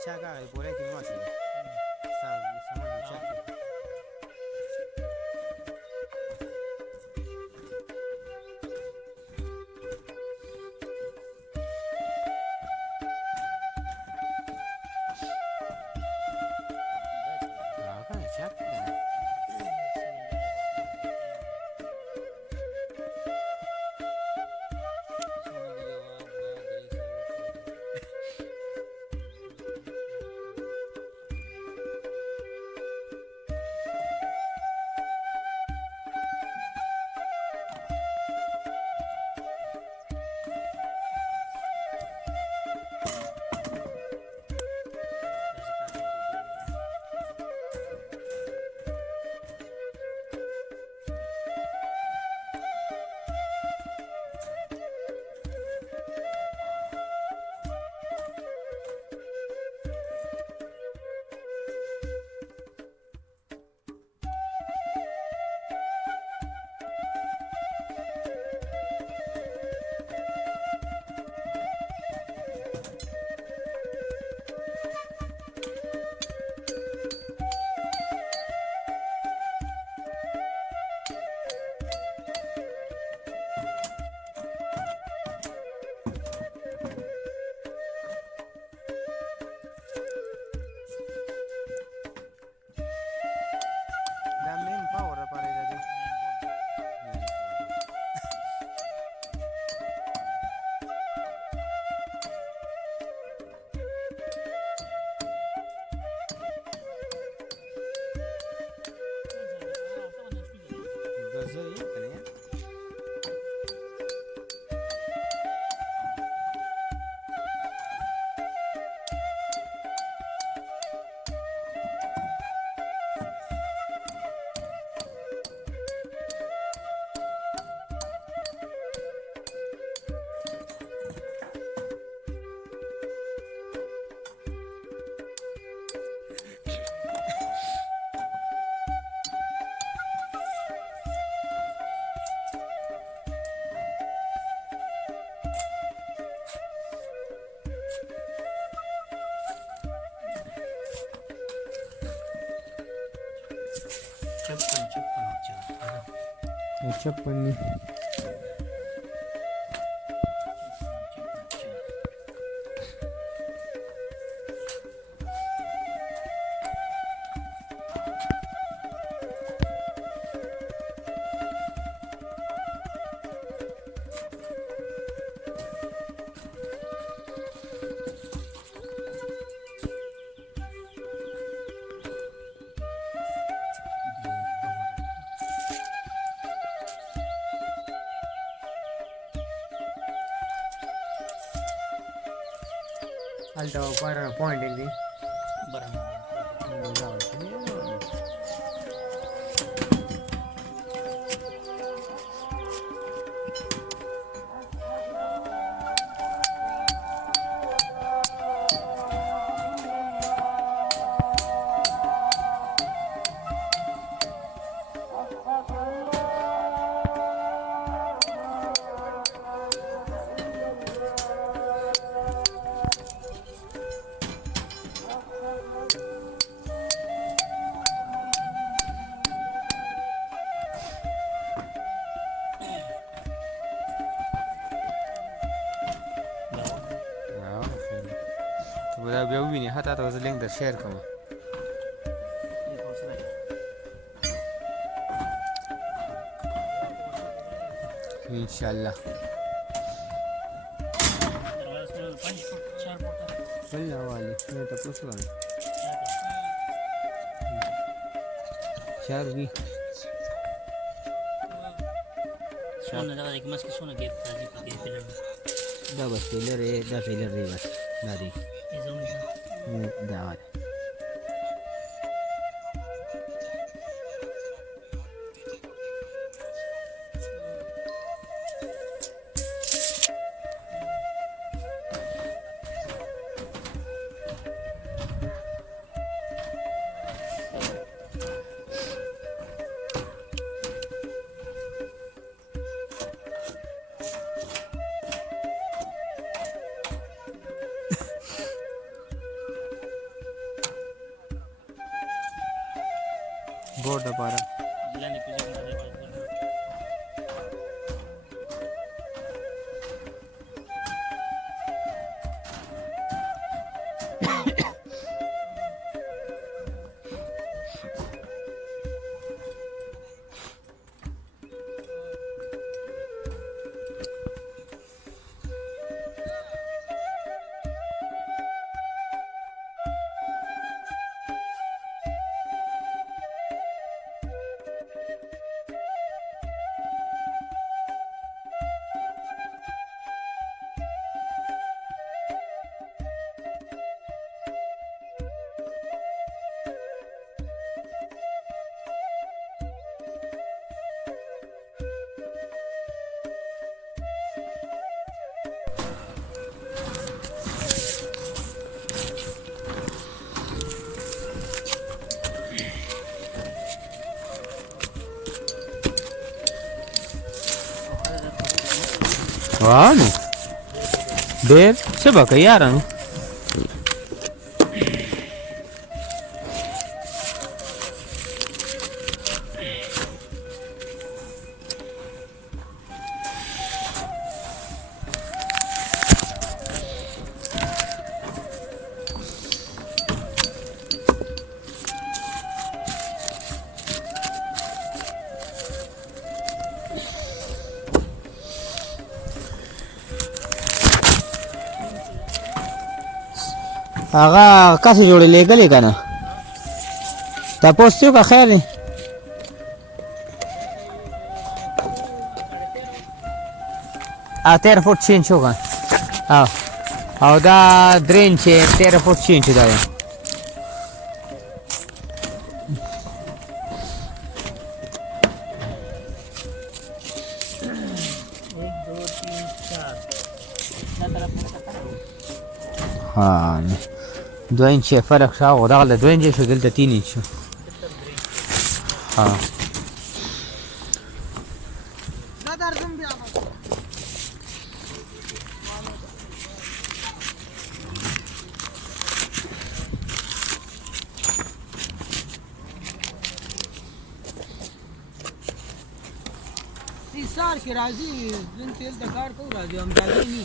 Chaga e boleh di mana sih? Sama di Chaga. Apa Chaga? Cepat. Alta para point ini. Bila beliau ini hatta tu seling tershare kamu. Insyaallah. Allah wali, ini tak perlu kan? Chargi. Soalnya dah lagi masih soalnya gap tadi pakai pillar. Dah bas pillar dah pillar bas. Dah di. Dah ada. بورډ لپاره لاندې پیژې کوم ځای باید وانه ډېر څه به کوې یاره نو هغه کاسې جوړې لېږلې که نه تپوس دې وکړه خیر دی تیرہ فٹ 6 انچ ہوگا او دا 3 انچ 13 فٹ 6 انچ دا دی ها 2 انچ فرق شو او دغه 2 انچ شو دلته 3 انچ شو ها سار کې راځي ځین تیل د کار کو راځي هم دالې ني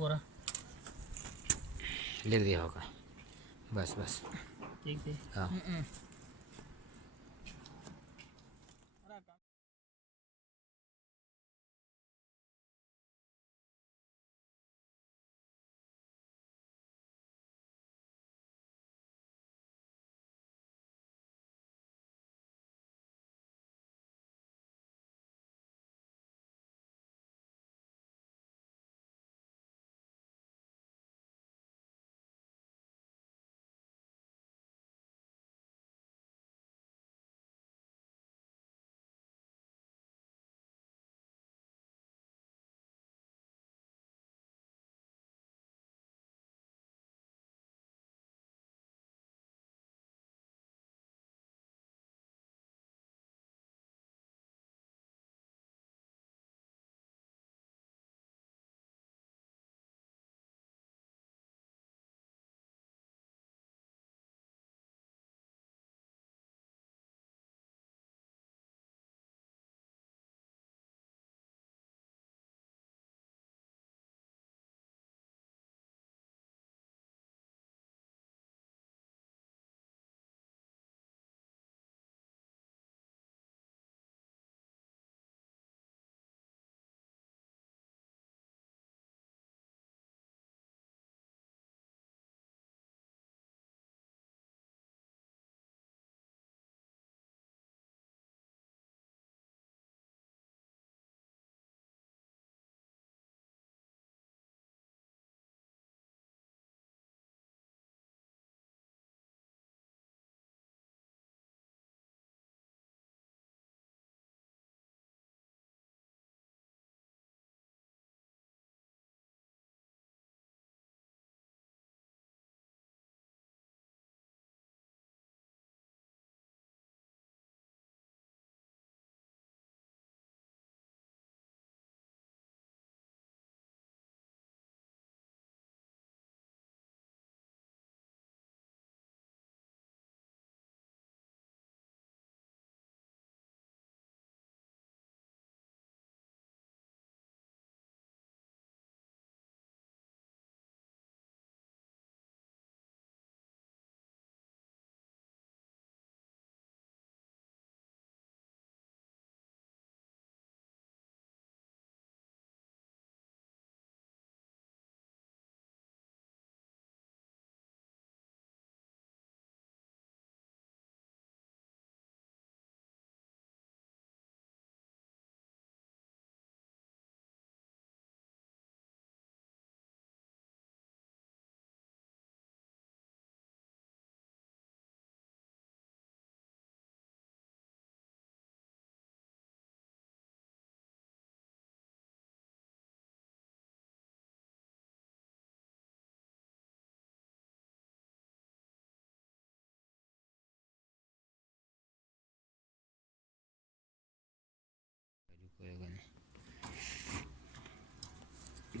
وګوره لږ دی هوکا بس بس ٹھیک دی ها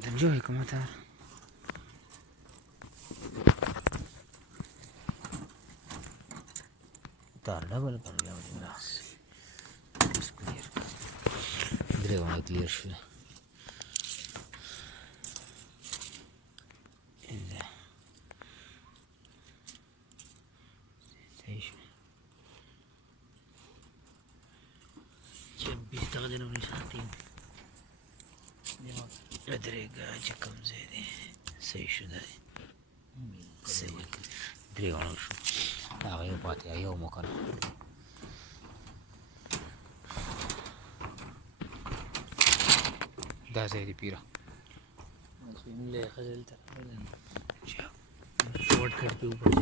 درجو حکمت ہے تار ڈبل کر گیا کلیئر درے وہاں کلیئر شده چھبیس تک دن انیس آتی درے گا چه کم زیده صحیح شده صحیح درے وہاں شو آغا یو پاتی یو مکر دا زیدی پیرا لے خزل تک شورٹ کٹ کے اوپر